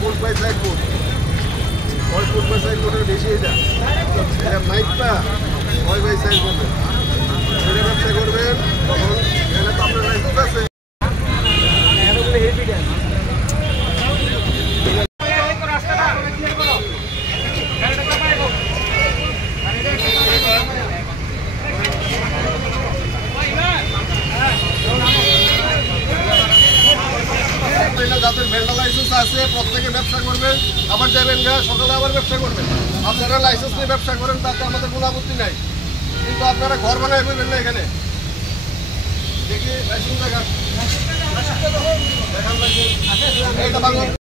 foot by side foot 6 foot by side ফুটের বেশি এটা মাইকটা 6 বাই সাইড করবে এটা ব্যবসা করবেন তখন এখানে তো আপনার লাইসেন্স আছে যাদের ভেন্ডার লাইসেন্স আছে প্রত্যেকে ব্যবসা করবেন আবার যাবেন সকালে আবার ব্যবসা করবেন আপনারা লাইসেন্স নিয়ে ব্যবসা করেন তাতে আমাদের কোনো আপত্তি নাই কিন্তু আপনারা ঘর বানায় করবেন না এখানে দেখি লাইসেন্স দেখান লাইসেন্স